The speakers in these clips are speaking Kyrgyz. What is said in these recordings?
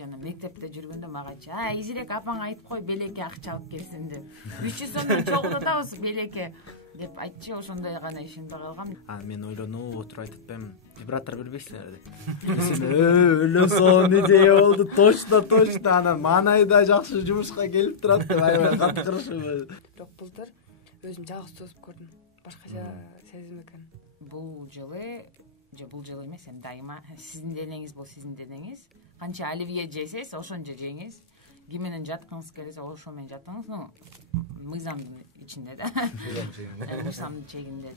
жана мектепте жүргөндө мага айтчу, изирээк апаңа айтып кой, Белеке акча алып келсин деп. 300 сомдон чогултабыз Белеке деп айтчу, ошондой гана ишенбей калгам. Мен ойлонуп отуруп айтып атпаймынбы, браттар бербейсиңер деп. Сен өлө сонун идея болду, точно. Анан Манай да жакшы жумушка келип турат деп аябай каткырышып. Бирок былтыр өзүм жалгыз тосуп көрдүм. Башкача сезим экен. Бул жылы эмес, эми дайыма сиздин денеңиз бул сиздин денеңиз. Канча оливье жесеңиз, ошончо жеңиз. Ким менен жаткыңыз келсе, ошо менен жатыңыз. Мыйзамдын ичинде да. Мыйзамдын чегинде.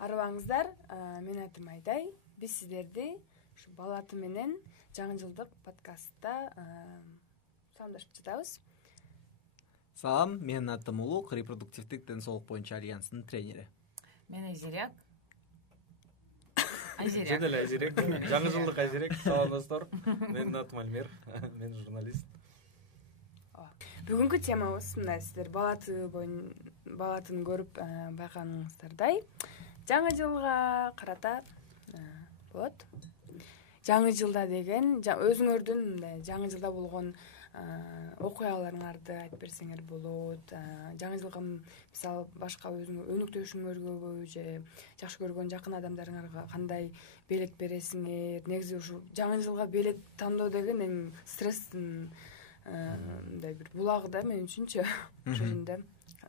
Арыбаңыздар, мен атым Айдай. Биз сиздерди ушу бала аты менен жаңы жылдык подкастта саламдашып жатабыз. Салам, менин атым Улук, репродуктивдик ден соолук боюнча альянсынын тренери. Мен Айзерек. Айзерек. Жаңы жылдык Айзерек. Салам достор. Менин атым Альмер. Мен журналист. Бүгүнкү темабыз мындай, сиздер бала атын көрүп байкагансыздардай, жаңы жылга карата болот. Жаңы жылда деген өзүңөрдүн мындай жаңы жылда болгон окуяларыңарды айтып берсеңер болот. Жаңы жылга мисалы башка өзүңөр өнүктүрүшүңөргө же жакшы көргөн жакын адамдарыңарга кандай белек бересиңер? Негизи ушу жаңы жылга белек тандоо деген эң стресстин мындай бир булагы да мен үчүнчү. Ошо жөнүндө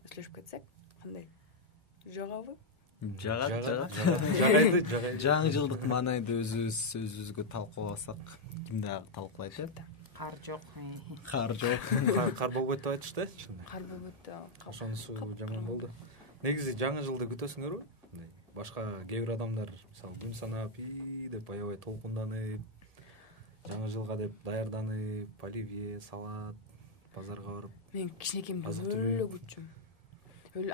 сүйлөшүп кетсек кандай? Жагабы? Жагат. Жаңы жылдык маанайды өзүбүзгө талкууласак, ким дагы талкуулайт? Кар жок. Кар болбойт деп айтышты. Кар болбойт. Ошонусу жаман болду. Негизи жаңы жылды күтөсүңөрбү? Башка кээ бир адамдар мисалы күн санап деп аябай толкунданып, жаңы жылга деп даярданып, оливье, салат, базарга барып. Мен кичинекейимде өлө күтчүм.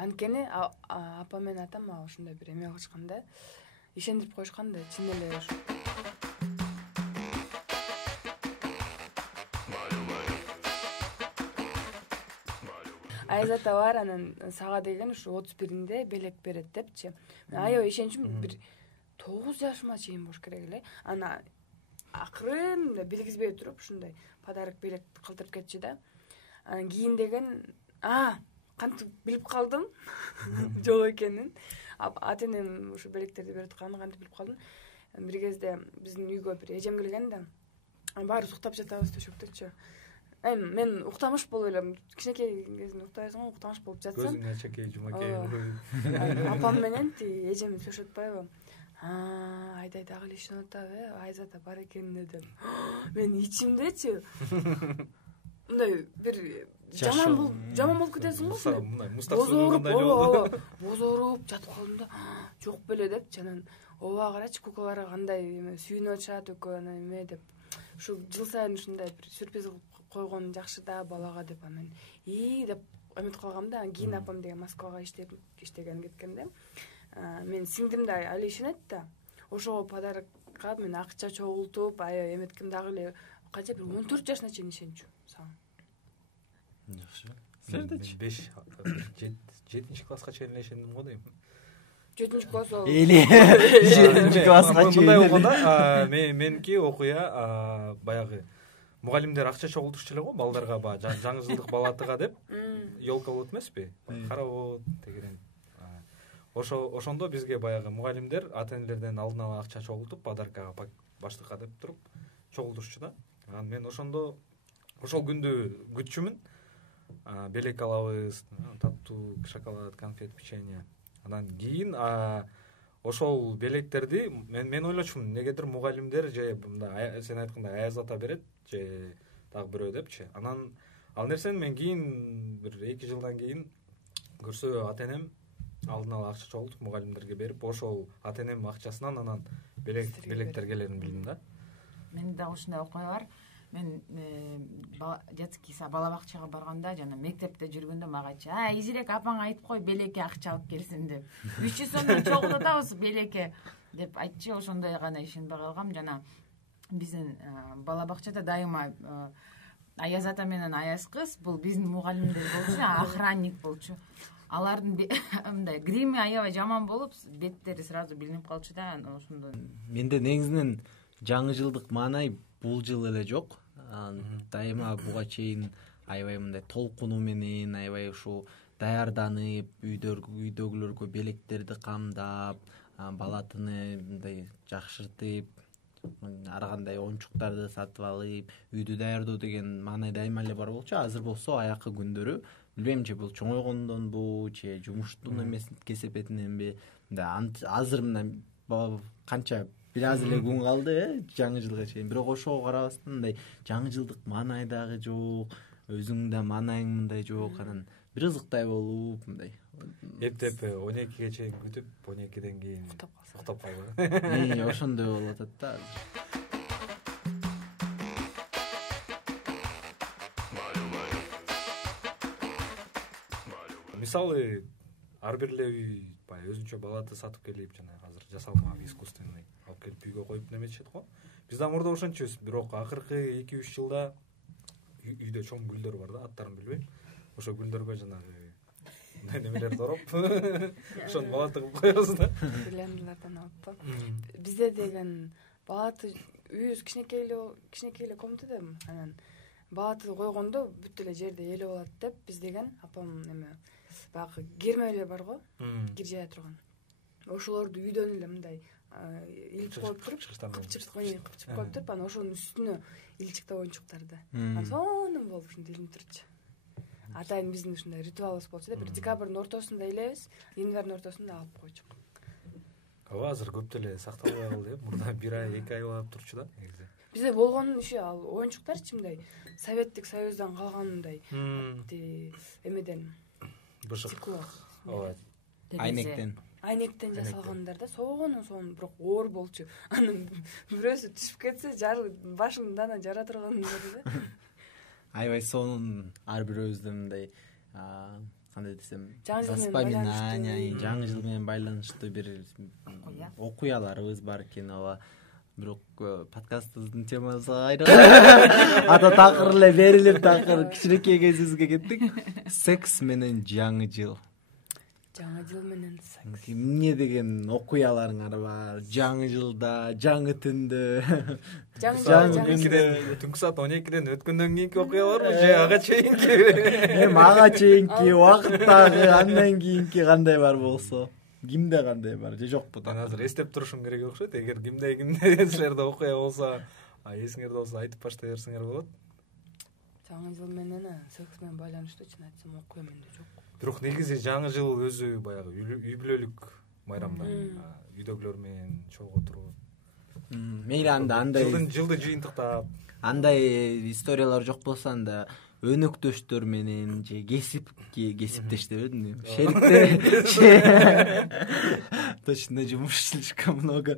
Анткени апа менен атам мага ушундай бир эме кылышканда, ишендирип коюшканда, чын эле Айзата бар, анан сага деген ушу 31-inde белек берет депчи. Мен аябай ишенчүм, бир 9 жашыма чейин болуш керек эле. Ана акырын билгизбей туруп ушундай подарок белек калтырып кетчү да. Анан кийин деген кантип билип калдым жок экенин. Ата-энем ушу белектерди берип атканын кантип билип калдым. Бир кезде биздин үйгө бир эжем келген да. Баары уктап жатабыз төшөктөчү. Мен уктамыш болуп элем. Кичинекей кезинде уктайсың го, уктамыш болуп жатсам. Көзүң ачакей, жумакей. Апам менен эжем сүйлөшүп атпайбы? Айдай дагы эле ишенип атабы, Айзата бар экенине деп. Мен ичимдечи мындай бир жаман болуп кетесиң го сен. Бозоруп жатып калдым да. Жок беле деп, жанан ооба карачы куклаларга кандай сүйүнүп атышат экөө эме деп. Ушу жыл сайын ушундай бир сюрприз койгон жакшы да балага деп анан деп эметип калгам да. Кийин апам деген Москвага иштеген кеткенде мен сиңдим да али ишенет да. Ошого подарокко мен акча чогултуп, эметкем дагы эле канча бир 14 жашына чейин ишенчүм. Жакшы. Силердечи? 7 класска чейин эле ишендим го дейм. 7 класс ол. 7 класска чейин. Мындай болгондо меники окуя баягы мугалимдер акча чогултушчу эле го балдарга жаңы жылдык бала атыга деп. Ёлка болот эмеспи? Каработ дегенен. Ошондо бизге баягы мугалимдер ата-энелерден алдын ала акча чогултуп, подаркага баштыкка деп туруп чогултушчу да. Анан мен ошол күндү күтчүмүн. Белек алабыз, таттуу шоколад, конфет, печенье. Анан кийин ошол белектерди мен ойлочумун, негедир мугалимдер же мындай сен айткандай Айзата берет же дагы бирөө депчи. Анан ал нерсени мен кийин бир 2 жылдан кийин көрсө ата-энем алдын ала акча чогултуп мугалимдерге берип, ошол ата-энем акчасынан анан белектер келерин билдим да. Мен дагы ушундай окуя бар. Мен детский бала бакчага барганда жана мектепте жүргөндө мага айтчу, изирээк апаңа айтып кой, Белеке акча алып келсин деп. 300 сомдон чогултабыз Белеке деп айтчу, ошондой гана ишенбей калгам. Жана биздин бала бакчада дайыма Аязата менен Аяз кыз бул биздин мугалимдер болчу, охранник болчу. алардын мындай грими аябай жаман болуп беттери сразу билинип калчу да ошондон. Менде негизинен жаңы жылдык маанай бул жыл эле жок. Дайыма буга чейин аябай мындай толкунуу менен аябай ушул даярданып, үйдөгүлөргө белектерди камдап, балатыны мындай жакшыртып, ар кандай оюнчуктарды сатып алып, үйдү даярдоо деген маанай дайыма эле бар болчу. Азыр болсо аякы күндөрү билбейм же бул чоңойгондонбу, же жумуштун эмес кесепетиненби. Азыр мына канча бир аз эле күн калды, жаңы жылга чейин. Бирок ошого карабастан мындай жаңы жылдык маанай дагы жок, өзүңдө маанайың мындай жок, анан бир ызыктай болуп мындай. Эптеп 12ге чейин күтүп, 12ден кийин уктап калган. Ошондой болуп атат да. Мисалы, ар бир эле үй баягы өзүнчө балаты сатып келип, жана азыр жасалма искусственный алып келип үйгө коюп неметишет го. Биз да мурда ошончубуз, бирок акыркы 2-3 жылда үйдө чоң гүлдөр бар да, аттарын билбейм. Ошо гүлдөргө жанагы немелерди ороп, ошону балаты кылып коебуз да. Гирляндалардан алып. Бизде деген балаты үйүбүз кичинекей эле комната да, анан балаты койгондо бүт эле жерде эле болот деп биз деген апам неме баягы кермелер бар го, кир жая турган. Ошолорду үйдөн эле мындай илип коюп туруп, кыпчык коюп туруп, анан ошонун үстүнө илчиктеп оюнчуктарды. Анан сонун болуп ушинтип илинип турчу. Атайын биздин ушундай ритуалыбыз болчу да, бир декабрдын ортосунда илебиз, январдын ортосунда алып койчук. Ооба, азыр көп деле сакталбай калды, мурда 1 ай, 2 айлап турчу да негизи. Бизде болгон иши ал оюнчуктарчы мындай Советтик Союздан калган мындай эмеден бышык. Ооба. Айнектен жасалгандар да, сонун бирок оор болчу. Анын бирөөсү түшүп кетсе, башынан жара тургандар да. Аябай сонун ар бирөөбүздө мындай кандай десем, воспоминания, жаңы жыл менен байланыштуу бир окуяларыбыз бар экен. Ооба. Бирок подкастыбыздын темасы ата такыр эле берилип, такыр кичинекей кезибизге кеттик. Секс менен жаңы жыл. Жаңы жыл менен секс. Эмне деген окуяларыңар бар? Жаңы жылда, жаңы түндө. Жаңы күндө түнкү саат 12ден өткөндөн кийинки окуяларбы же ага чейинки? Ага чейинки убакыттагы, андан кийинки кандай бар болсо? Кимде кандай бар же жокпу? Мен азыр эстеп турушум керек окшойт. Эгер кимде силерде окуя болсо, эсиңерде болсо айтып баштай берсеңер болот. Жаңы жыл менен секс менен байланыштуу чын айтсам окуя менде жок. Бирок негизи жаңы жыл өзү баягы үй бүлөлүк майрамда. Үйдөгүлөр менен чогуу туруп. Мейли андай жылды жыйынтыктап. Андай историялар жок болсо анда өнөктөштөр менен же кесиптеш деп эдим. Шериктер. Точно жумуш слишком много.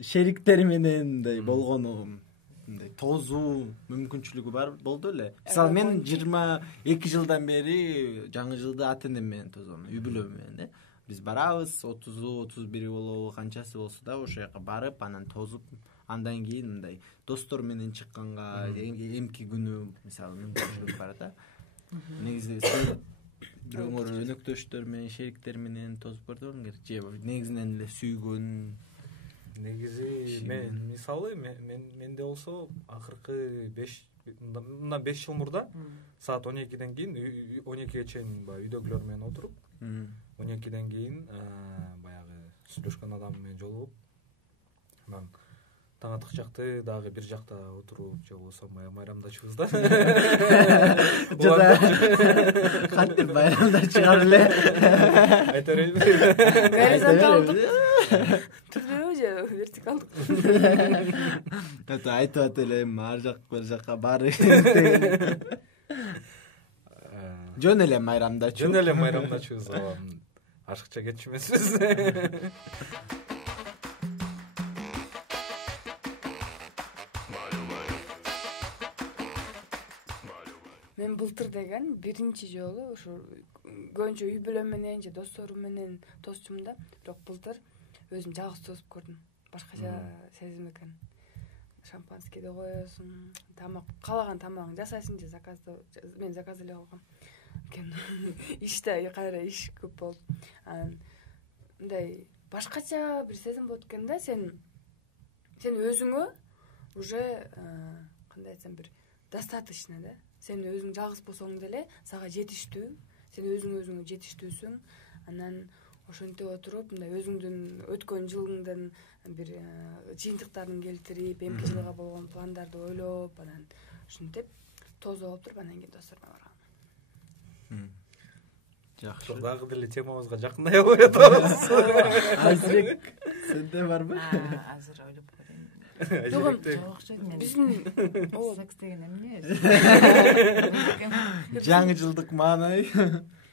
Шериктер менен мындай болгону мындай тозуу мүмкүнчүлүгү бар болду эле. Мисалы мен 22 жылдан бери жаңы жылды ата-энем менен тозом, үй бүлө менен. Биз барабыз, 30-31 болобу, канчасы болсо да ошо жака барып, анан тозуп, андан кийин мындай достор менен чыкканга эмки күнү мисалы мүмкүнчүлүк бар да. Негизи бирөөңөр өнөктөштөр менен, шериктер менен тозуп көрдүңөр же негизинен эле сүйгөн. Негизи мен мисалы менде болсо акыркы 5 жыл мурда саат 12ден кийин 12ге чейин баягы үйдөгүлөр менен отуруп, 12ден кийин баягы сүйлөшкөн адам менен жолугуп, анан таң атыкчакты дагы бир жакта отуруп же болбосо майрамдачыбыз да. Кантип майрамдачыгар эле? Айта берейинби? Горизонталдык түрдүбү же вертикалдык? Айтып ат эле, ар жак бир жакка баары. Жөн эле майрамдачыбыз. Ашыкча кетчү эмеспиз. Мен былтыр деген биринчи жолу ушу көбүнчө үй бүлө менен же досторум менен тосчумун да, бирок былтыр өзүм жалгыз тосуп көрдүм. Башкача сезим экен. Шампанскийди коесуң, тамак, каалаган тамагың жасайсың же мен заказ эле кылгам. иште кайра иш көп болуп мындай башкача бир сезим болот экен да. Сен өзүңө уже кандай айтсам бир достаточно да. Сен өзүң жалгыз болсоң деле сага жетиштүү. Сен өзүңө жетиштүүсүң. Анан ошентип отуруп мындай өзүңдүн өткөн жылыңдын бир жыйынтыктарын келтирип, эмки жылга болгон пландарды ойлоп, анан ушинтип тозо болуп туруп анан кийин досторума баргам. Жакшы. Дагы деле темабызга жакындай албай атабыз. Азырык сенде барбы? Азыр ойлоп көрөйүн. Жок, мен Биздин секс деген эмне? Жаңы жылдык маанай.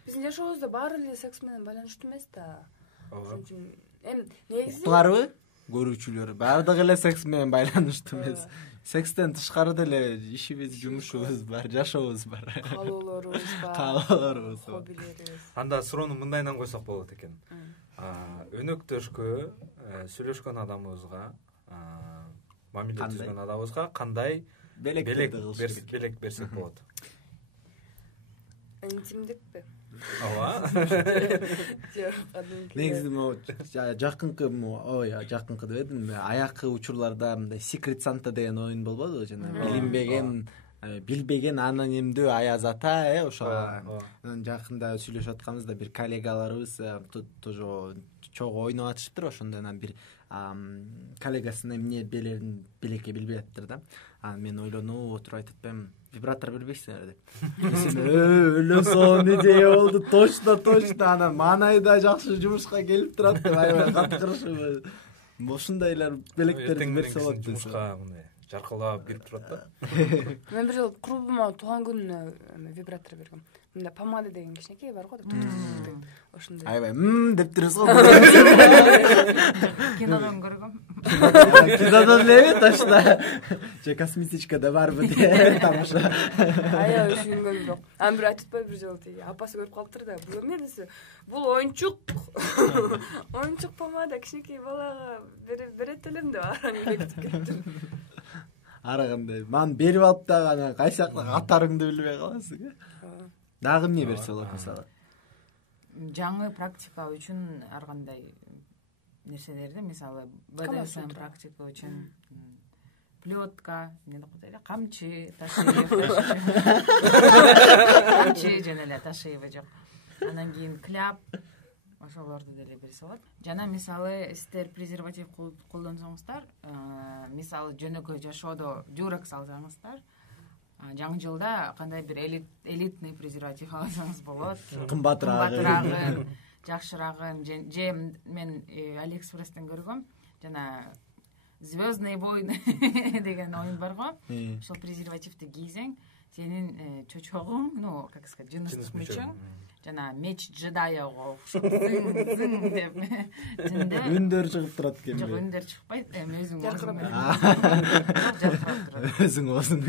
биздин жашообузда баары эле секс менен байланыштуу эмес да. Ошон үчүн негизи Уктуңарбы? Көрүүчүлөр баардыгы эле секс менен байланыштуу эмес. Секстен тышкары деле ишибиз, жумушубуз бар, жашообуз бар. каалоолорубуз бар. Каалоолорубуз бар. Хоббилерибиз. Анда суроону мындайдан койсок болот экен. Өнөктөшкө сүйлөшкөн адамыбызга, мамиле түзгөн адамыбызга кандай белек берсек болот? Интимдикпи? Ооба. Негизи жакынкы дебедим, аякы учурларда мындай Secret Santa деген оюн болбодубу? Жана билбеген анонимдүү аяз ата, ошого жакында сүйлөшүп атканыбызда бир коллегаларыбыз тоже чогуу ойноп атышыптыр. Ошондо анан бир коллегасына эмне белерин белекке билбей атыптыр да. Мен ойлонуп отуруп айтып атпаймынбы, вибратор бербейсиңер деп. Өлө сонун идея болду, точно. Анан маанайда жакшы жумушка келип турат деп аябай каткырышып. Ушундайлар белектерди берсе болот. Жумушка мындай жаркылап кирип турат да. Мен бир жолу курбума туулган күнүнө вибратор бергем. Мында помада деген кичинекей бар го деп. Ошондой. Аябай деп турасыз го. Кинодон көргөм. Кинодон элеби точно. Же косметичкада барбы деп тамаша. Аябай üşүнгөн жок. Аны бир айтып атпайбы бир жолу тиги апасы көрүп калыптыр да. Бул эмне десе? Бул оюнчук. Оюнчук помада кичинекей балага берет элем деп араңдып кетти. Ары кандай ман берип алып дагы анан кайсы жакта катарыңды билбей каласың. Дагы эмне берсе болот мисалы? Жаңы практика үчүн ар кандай нерселерди, мисалы BDSM практика үчүн плетка, эмне деп коет, камчы, камчы жана эле ташыйбы жок. Анан кийин кляп, ошолорду деле берсе болот. Жана мисалы сиздер презерватив колдонсоңуздар, мисалы жөнөкөй жашоодо жуурак салсаңыздар, жаңы жылда кандай бир элитный презерватив алсаңыз болот. Кымбатырагы, жакшырагын же мен Алиэкспресстен көргөм. Жана Звездные войны деген оюн бар го. Ошол презервативди кийсең, сенин чочогуң, ну, как сказать, жыныстык мечең, жана меч джедайга окшоп зың деп тинде үндөр чыгып турат экен. Жок, үндөр чыкпайт, өзүң өзүң.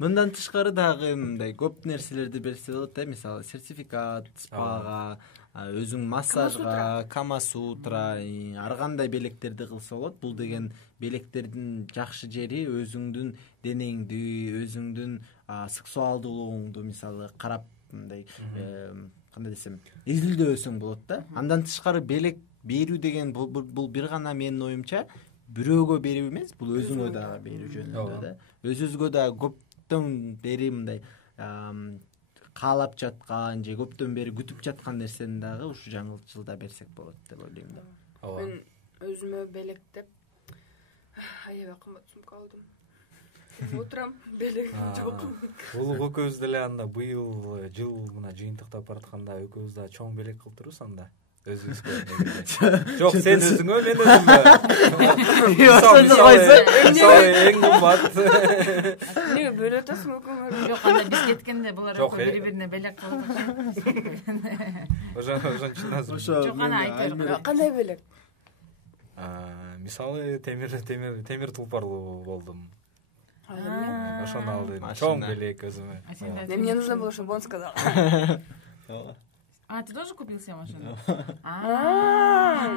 Мындан тышкары дагы мындай көп нерселерди берсе болот да, мисалы сертификат, спага, өзүң массажга, камасутра, ар кандай белектерди кылса болот. Бул деген белектердин жакшы жери өзүңдүн денеңди, өзүңдүн сексуалдуулугуңду мисалы карап мындай кандай десем, изилдөөсөң болот да. Андан тышкары белек берүү деген бул бир гана менин оюмча бирөөгө берүү эмес, бул өзүңө дагы берүү жөнүндө да. Өзүңүзгө да көптөн бери мындай каалап жаткан же көптөн бери күтүп жаткан нерсени дагы ушу жаңы жылда берсек болот деп ойлойм да. Мен өзүмө белектеп аябай кымбат сумка алдым. Отурам, белек жок. Улук экөөбүз деле анда быйыл жыл мына жыйынтыктап баратканда экөөбүз да чоң белек кылдырбыз анда. Өзүбүзгө. Жок, сен өзүңө, мен өзүмгө. Эң кымбат. Эмнеге бөлүп атасың экөөңөр? Жок, анда биз кеткенде булар бири-бирине белек кылды. Ошон Жок, ана айтыр. Кандай белек? Мисалы темир тулпарлуу болдум. Ошону алдым. Машина. Чоң белек өзүмө. Мне нужно было, чтобы он сказал. Ты тоже купил себе машину? Анда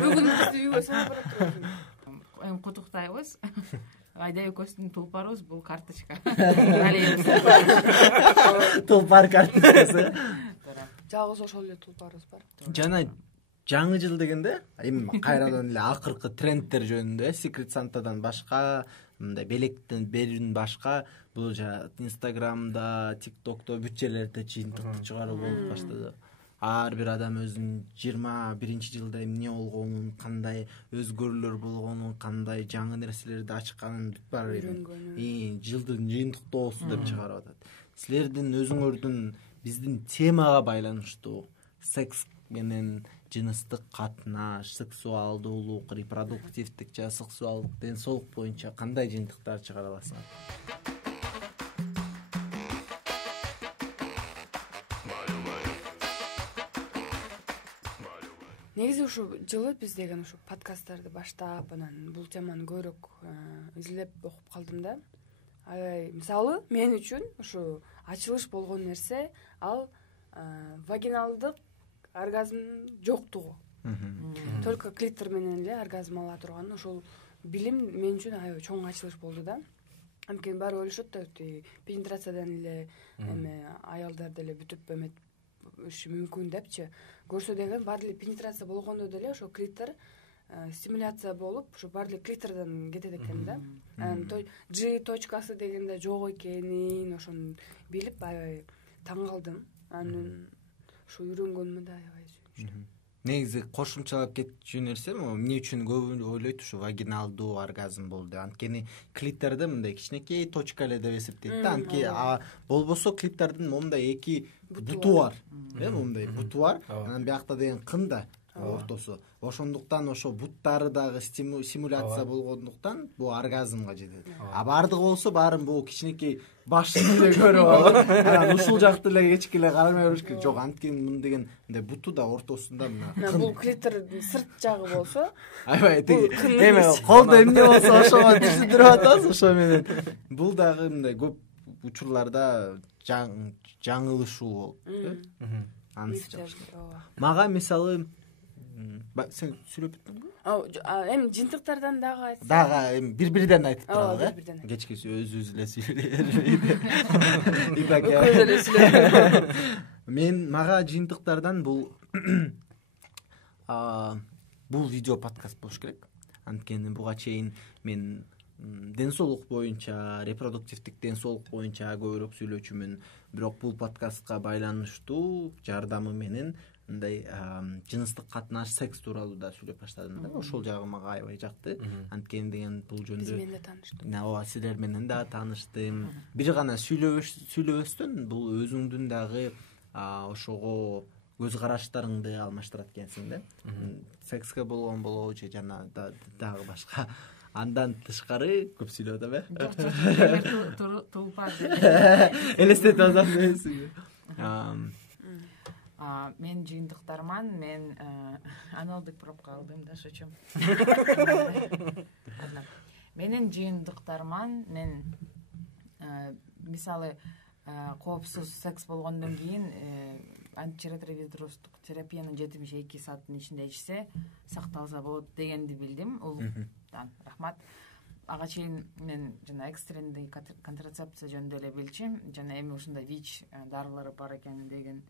бүгүн бизди үйгө салып барат. Кутуктайбыз. Айда экөөсүнүн тулпарыбыз бул карточка. Тулпар карточкасы. Жалгыз ошол эле тулпарыбыз бар. Жана жаңы жыл дегенде эми кайрадан эле акыркы трендтер жөнүндө Secret Santa'дан башка, мындай белектен берүүнүн башка бул Instagram'да, TikTok'то бүт жерлерде жыйынтыкты чыгаруу болуп баштады. Ар бир адам өзүнүн 21-жылда эмне болгонун, кандай өзгөрүүлөр болгонун, кандай жаңы нерселерди ачканын баары жылдын жыйынтыктоосу деп чыгарып атат. Силердин өзүңөрдүн биздин темага байланыштуу секс менен жыныстык катнаш, сексуалдуулук, репродуктивдик жана сексуалдык ден соолук боюнча кандай жыйынтыктар чыгара аласыңар? Негизи ушу жылы биз деген ушу подкасттарды баштап, анан бул теманы көбүрөөк изилдеп окуп калдым да. Мисалы, мен үчүн ушу ачылыш болгон нерсе ал вагиналдык оргазм жоктугу. Только клитор менен эле оргазм ала турган ошол билим мен үчүн аябай чоң ачылыш болду да. Анткени баары ойлошот да, пенетрациядан эле эме аялдар деле бүтүп эметиши мүмкүн депчи. Көрсө деген баары эле пенетрация болгондо деле ошо клитор стимуляция болуп, ошо баары эле клитордон кетет экен да. G точкасы дегенде жок экенин ошону билип аябай таң калдым. Анын ушу үйрөнгөнүмө да аябай сүйүнүчтүм. Негизи кошумчалап кетчү нерсе эмне үчүн көбү ойлойт ушу вагиналдуу оргазм болду. Анткени клитордо мындай кичинекей точка эле деп эсептейт да. Анткени болбосо клитордун момундай эки буту бар. Момундай буту бар. Анан биякта деген кын да ортосу. Ошондуктан ошо буттары дагы стимуляция болгондуктан бул оргазмга жетет. Бардыгы болсо баарын бул кичинекей башын эле көрүп алып, анан ушул жакты эле кечке эле кармай бериш керек. Жок, анткени мун деген мындай буту да ортосунда мына. Бул клитор сырт жагы болсо, аябай эме колдо эмне болсо ошого түшүндүрүп атасыз ошо менен. Бул дагы мындай көп учурларда жаңылышуу болуп. Мага мисалы сен сүйлөп бүттүңбү? Эми жыйынтыктардан дагы айтсаң. Дагы эми бир-бирден айтып туралы, кечкеси өзүбүз эле сүйлөйбүз. Мага жыйынтыктардан бул видео подкаст болуш керек. Анткени буга чейин мен ден соолук боюнча, репродуктивдик ден соолук боюнча көбүрөөк сүйлөчүмүн. Бирок бул подкастка байланыштуу жардамы менен мындай жыныстык катнаш, секс тууралуу да сүйлөп баштадым да. Ошол жагы мага аябай жакты. Анткени деген бул жөнүндө биз менен да тааныштым. Ооба, силер менен да тааныштым. Бир гана сүйлөбөстөн бул өзүңдүн дагы ошого көз караштарыңды алмаштырат экенсиң да. Секске болгон болобу же жана дагы башка. Андан тышкары көп сүйлөп атам, Тулпар элестетип атам десиң. Мен жыйынтыктарман, мен аналдык пробка алдым да, шучум. Менин жыйынтыктарман, мен мисалы коопсуз секс болгондон кийин антиретровирустук терапиянын 72 сааттын ичинде ичсе сакталса болот дегенди билдим. Улуктан рахмат. Ага чейин мен жана экстренди контрацепция жөнүндө эле билчүм, жана эми ушундай ВИЧ дарылары бар экенин деген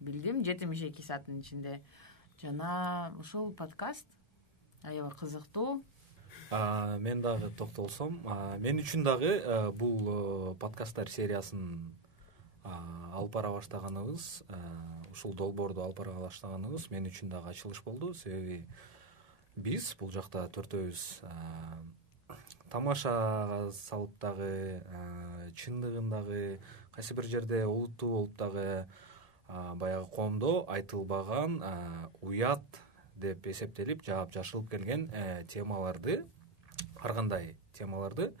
билдим 72 сааттын ичинде. Жана ушул подкаст аябай кызыктуу. Мен дагы токтолсом, мен үчүн дагы бул подкасттар сериясын алып бара баштаганыбыз, ушул долбоорду алып бара баштаганыбыз мен үчүн дагы ачылыш болду. Себеби биз бул жакта төртөөбүз тамашага салып дагы, чындыгын дагы кайсы бир жерде олуттуу болуп дагы баягы коомдо айтылбаган уят деп эсептелип жаап жашылып келген темаларды, ар кандай темаларды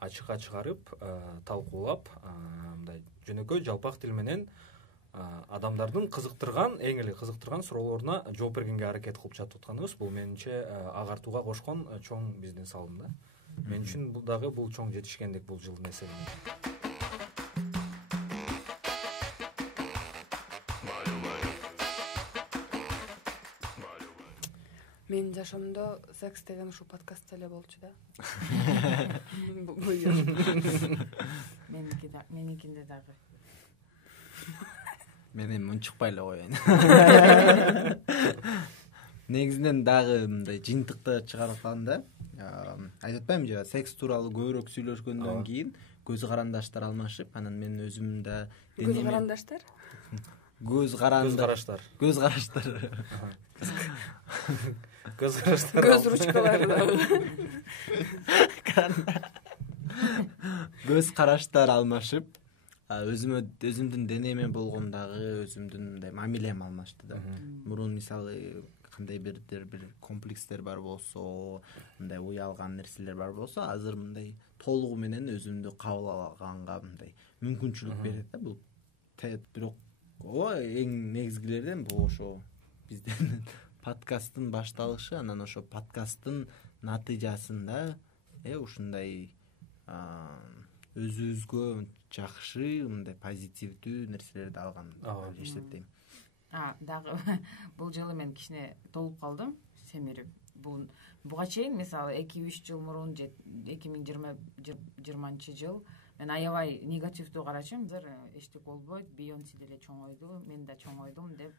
ачыкка чыгарып, талкуулап, мындай жөнөкөй жалпак тил менен адамдардын кызыктырган, эң эле кызыктырган суроолоруна жооп бергенге аракет кылып жатып атканыбыз бул менимче агартууга кошкон чоң биздин салым да. Мен үчүн бул дагы бул чоң жетишкендик бул жылдын эсебинде. Менин жашоомдо секс деген ушул подкастта эле болчу да. Меникинде дагы. Мен эми унчукпай эле коеюн. Негизинен дагы мындай жыйынтыкты чыгарганда айтып атпаймынбы же, секс тууралуу көбүрөөк сүйлөшкөндөн кийин көз карандаштар алмашып, анан мен өзүм да Көз карандаштар? Көз караштар. Көз караштар. Көз ручкалары. Көз караштар алмашып, өзүмдүн денеме болгондагы өзүмдүн мындай мамилем алмашты да. Мурун мисалы кандай бир комплекстер бар болсо, мындай уялган нерселер бар болсо, азыр мындай толугу менен өзүмдү кабыл алганга мындай мүмкүнчүлүк берет да. Бул бирок эң негизгилерден бул ошо биздин подкасттын башталышы, анан ошо подкасттын натыйжасында ушундай өзүбүзгө жакшы, мындай позитивдүү нерселерди алган деп эсептейм. Дагы бул жолу мен кичине толуп калдым, семирип. Буга чейин мисалы 2-3 жыл мурун, 2020 жыл мен аябай негативдүү карачумун. Азыр эчтеке болбойт, Бейонсе деле чоңойду, мен да чоңойдум деп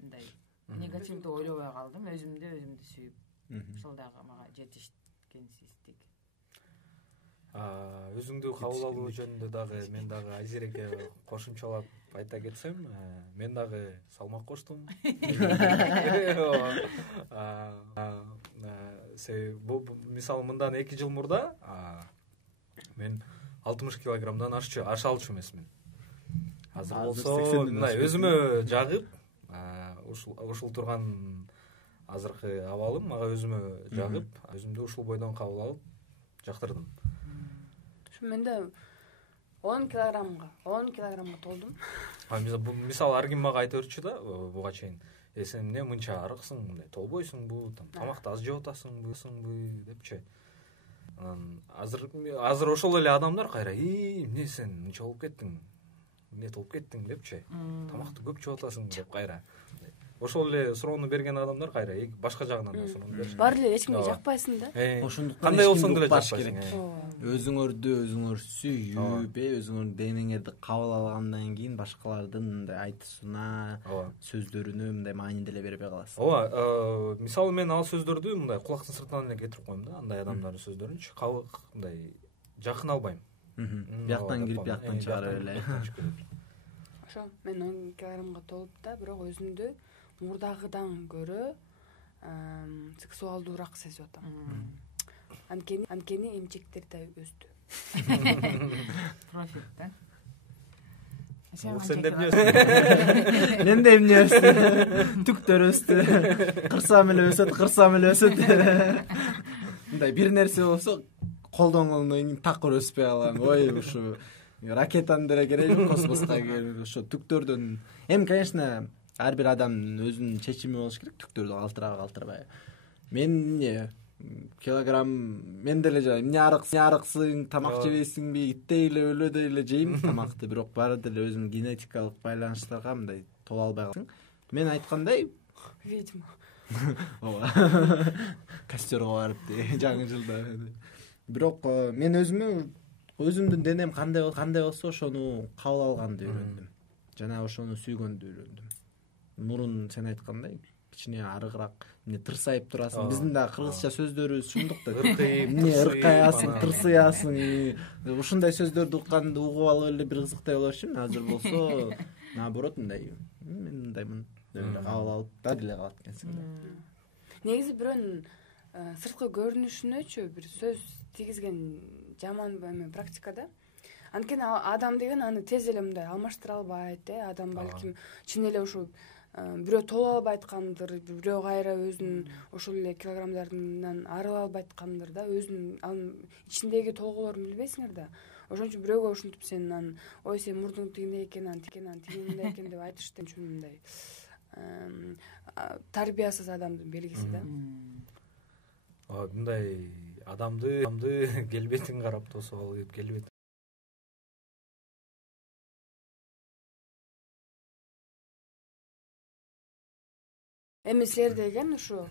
мындай негативдүү ойлобой калдым, өзүмдү сүйүп. Ошол дагы мага жетишкенсиздик. Өзүңдү кабыл алуу жөнүндө дагы мен дагы Айзереке кошумчалап айта кетсем, мен дагы салмак коштум. Мисалы мындан 2 жыл мурда мен 60 килограммдан аша алчу эмесмин. Азыр болсо мындай өзүмө жагып, ушул турган азыркы абалым мага өзүмө жагып, өзүмдү ушул бойдон кабыл алып жактырдым. Мен да 10 килограммга толдум. Мисалы ар ким мага айта берчү да буга чейин. Сен эмне мынча арыксың, мындай толбойсуңбу, тамакты аз жеп атасыңбы депчи. Азыр ошол эле адамдар кайра, эмне сен мынча болуп кеттиң, эмне толуп кеттиң депчи. Тамакты көп жеп атасың деп кайра. Ошол эле суроону берген адамдар кайра башка жагынан да суроону беришет. Баары эле эч кимге жакпайсың да. Ошондуктан кандай болсоң деле жакпаш жакпайсың. керек. Өзүңөрдү сүйүп, өзүңөрдүн денеңерди кабыл алгандан кийин башкалардын мындай айтуусуна, сөздөрүнө мындай маани деле бербей каласың. Ооба, мисалы мен ал сөздөрдү мындай кулактын сыртынан эле кетирип коем да, андай адамдардын сөздөрүнчү мындай жакын албайм. Бияктан кирип, бияктан чыгарып эле. Ошо мен 10 килограммга толуп да, бирок өзүмдү мурдагыдан көрө сексуалдуураак сезип атам. Анткени эмчектер да өстү. Профит да. Сен деп эмне? Мен да эмне өстү? Түктөр өстү. Кырсам эле өсөт. Мындай бир нерсе болсо колдонгондон кийин такыр өспөй калган. Ой, ушу ракетаны деле кереги жок, космоска ошо түктөрдөн. Конечно, ар бир адамдын өзүнүн чечими болуш керек, түктөрдү калтырабай. Мен килограмм, мен деле эмне арыксың, тамак жебейсиңби, иттей эле өлөдөй эле жейм тамакты, бирок баары деле өзүнүн генетикалык байланыштарга мындай тола албай калсың. Мен айткандай, Ведьма. ооба. Костерго барып жаңы жылда. Бирок мен өзүмдүн денем кандай болсо ошону кабыл алганды үйрөндүм. Жана ошону сүйгөндү үйрөндүм. Мурун сен айткандай кичине арыгыраак, эмне тырсайып турасың. Биздин да кыргызча сөздөрүбүз ушундук да. Эмне ыркаясың, тырсыясың. Ушундай сөздөрдү укканды угуп алып эле бир кызыктай болчумун. Азыр болсо наоборот мындай, мен мындаймын деп кабыл алып да деле калат экенсиң. Негизи бирөөнүн сырткы көрүнүшүнөчү бир сөз тийгизген жаман практикада. Анткени адам деген аны тез эле мындай алмаштыра албайт, адам балким чын эле ушу бирөө толуп албай аткандыр, бирөө кайра өзүнүн ошол эле килограммдарынан арыла албай аткандыр да, өзүнүн анын ичиндеги толгоолорун билбейсиңер да. Ошон үчүн бирөөгө ушинтип сен анан ой сен мурдуң тигиндей экен, тигиндей мындай экен деп айтыштын үчүн мындай тарбиясыз адамдын белгиси да. Мындай адамды келбетин карап тосуп алып келбет. Эми силер деген ушу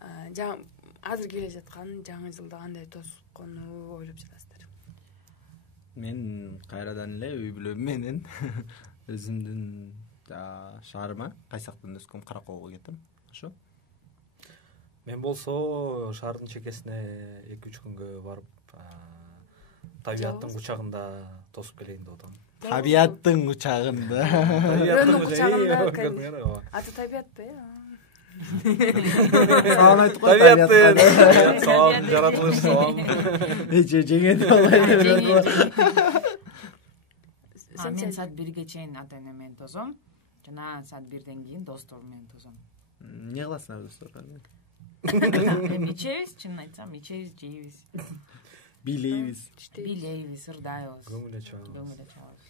азыр келе жаткан жаңы жылда кандай тоскону ойлоп жатасыздар? Мен кайрадан эле үй бүлөм менен өзүмдүн шаарыма, Кайсактан өскөм Каракоого кетем. Ошо. Мен болсо шаардын чекесине 2-3 күнгө барып, табияттын кучагында тосуп келейин деп атам. Табияттын кучагында. Өрөөнүн кучагында. Аты табиятпы, Салам айтып кой. Табияттын. Салам, жаратылыш салам. Жеңет албай. Мен саат 1ге чейин ата эне менен тосом. Жана саат 1ден кийин досторум менен тосом. Эмне кыласың досторго? Эми ичебиз, чынын айтсам, ичебиз, жейбиз. Бийлейбиз, ырдайбыз. Көңүл ачабыз.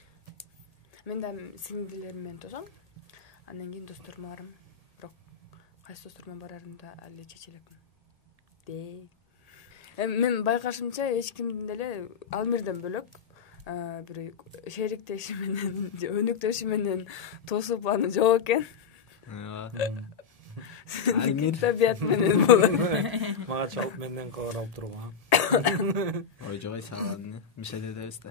Мен да сиңдилерим менен тосом. Андан кийин досторума барам. Бирок кайсы досторума барарым да али чече элекмин. Мен байкашымча эч кимдин деле Алмирден бөлөк бир шериктеши менен, өнүктөшү менен тосуп аны жок экен. Алмир табият менен болот. Мага чалып менден кабар алып турган. Ой жогой салган. Мишет эдебиз да.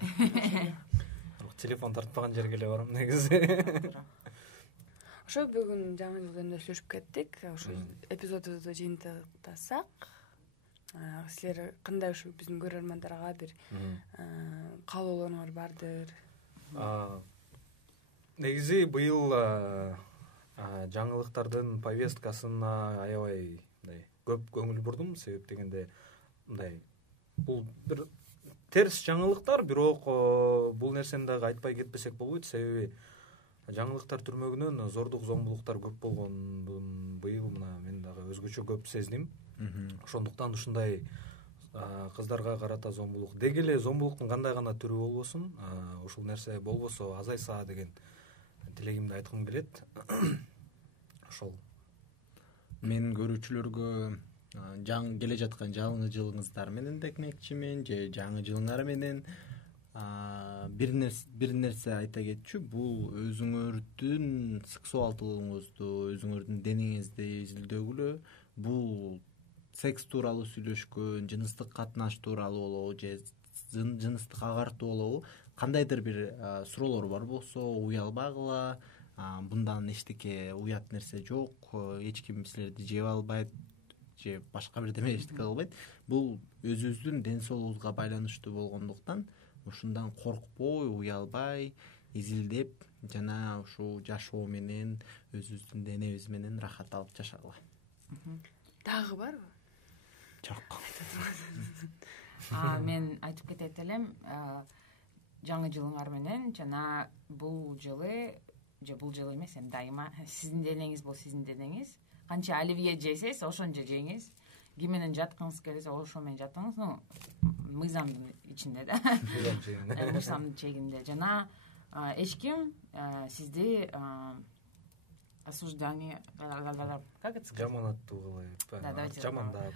Телефон тартпаган жерге эле барам негизи. Ошо бүгүн жаңы жыл жөнүндө сүйлөшүп кеттик. Ошо эпизодубузду жыйынтыктасак, силер кандай ушу биздин көрөрмандарга бир каалоолоруңар бардыр? Негизи быйыл жаңылыктардын повесткасына аябай мындай көп көңүл бурдум, себеп дегенде мындай бул бир терс жаңылыктар, бирок бул нерсени дагы айтпай кетпесек болбойт, себеби жаңылыктар түрмөгүнөн зордук зомбулуктар көп болгондун быйыл мына мен дагы өзгөчө көп сездим. Ошондуктан ушундай кыздарга карата зомбулук, деги эле зомбулуктун кандай гана түрү болбосун, ушул нерсе болбосо азайса деген тилегимди айткым келет. Ошол. Мен көрүүчүлөргө келе жаткан жаңы жылыңыздар менен декмекчимин, же жаңы жылыңар менен бир нерсе айта кетчү. Бул өзүңөрдүн сексуалдуулугуңузду, өзүңөрдүн денеңизди изилдөөгүлө, бул секс тууралуу сүйлөшкөн, жыныстык катнаш тууралуу болобу, же жыныстык агартуу болобу, кандайдыр бир суроолор бар болсо уялбагыла. Bundan эчтеке уят нерсе жок, эч ким силерди жеп албайт, же башка бирдеме эчтеке кылбайт. Бул өзүбүздүн ден соолугубузга байланыштуу болгондуктан ушундан коркпой, уялбай, изилдеп жана ушул жашоо менен өзүбүздүн денебиз менен рахат алып жашагыла. Дагы барбы? Жок. Мен айтып кетет элем, жаңы жылыңар менен жана бул жылы же бул жыл эмес, эми дайыма сиздин денеңиз бул сиздин денеңиз. Канча оливье жесеңиз, ошончо жеңиз. Ким менен жаткыңыз келсе, ошо менен жатыңыз. Мыйзамдын ичинде да. Мыйзамдын чегинде. Жана эч ким сизди осуждение, как это сказать? Жаманаттуу кылып, жамандап.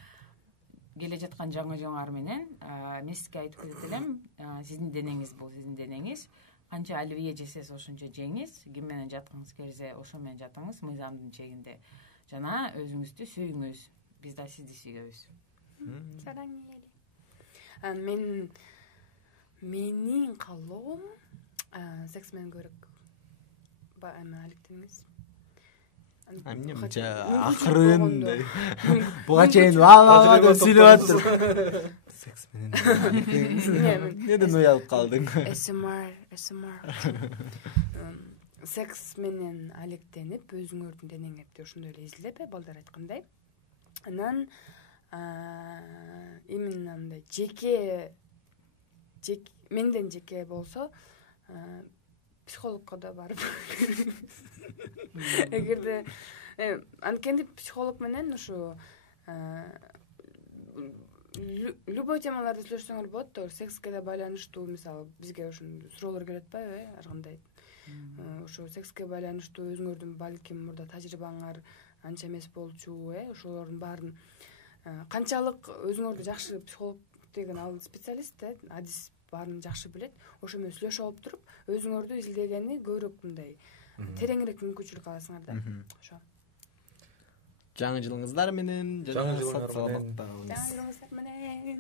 Келе жаткан жаңы жылыңар менен мен сизге айтып кетет элем, сиздин денеңиз бул сиздин денеңиз. Канча оливье жесеңиз, ошончо жеңиз. Ким менен жаткыңыз келсе, ошо менен жатыңыз, мыйзамдын чегинде. Жана өзүңүздү сүйүңүз. Биз да сизди сүйөбүз. Сараңели. Менин каалоом секс менен көбүрөөк алектеңиз. Акырын буга чейин деп сүйлөп атыр. Секс менен неден уялып калдың? SMR. Секс менен алектенип, өзүңөрдүн денеңерди ошондой эле изилдеп, балдар айткандай. Анан именно мындай жеке менден жеке болсо психологко да барып эгерде анткени психолог менен ушу любой темаларды сүйлөшсөңөр болот да, секске да байланыштуу, мисалы бизге ушундай суроолор келип атпайбы, ар кандай ошо секске байланыштуу өзүңөрдүн балким мурда тажрыйбаңар анча эмес болчу, ошолордун баарын канчалык өзүңөрдү жакшы психолог деген ал специалист адис баарын жакшы билет, ошо менен сүйлөшүп алып туруп өзүңөрдү изилдегени көбүрөөк мындай тереңирээк мүмкүнчүлүк аласыңар да. Ошо. жаңы жылыңыздар менен Жаңы жана жылыңар сак менен. саламатта жаңы жылыңыздар менен